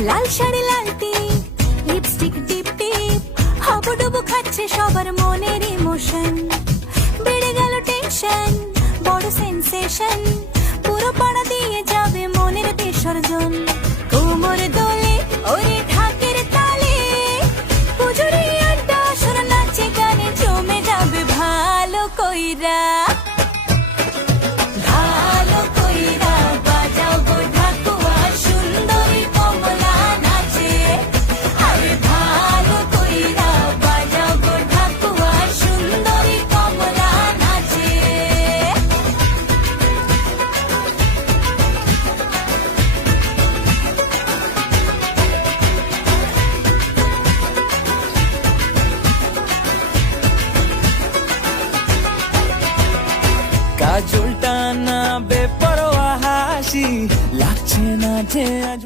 লাল শাড়ি লাল টিপ, lipstick টিপ টিপ, হাবুডুবু খাচ্ছে সবার মনের ইমোশন। বেড়ে গেল টেনশন, বড় সেন্সেশন, পুরো পাড়া দিয়ে যাবে মনের বিসর্জন। কোমর দোলে ওরে ঢাকের তালে, পুজোরে আড্ডা আসর নাচে গানে জমে যাবে ভালো কইরা। ভালো কইরা বাজাও গো ঢাকুয়া, সুন্দরী কমলা নাচে। আরে ভালো কইরা বাজাও গো ঢাকুয়া, সুন্দরী কমলা নাচে। কাজলটা না বেপরোয়া হাসি, লাগছে না যে আজ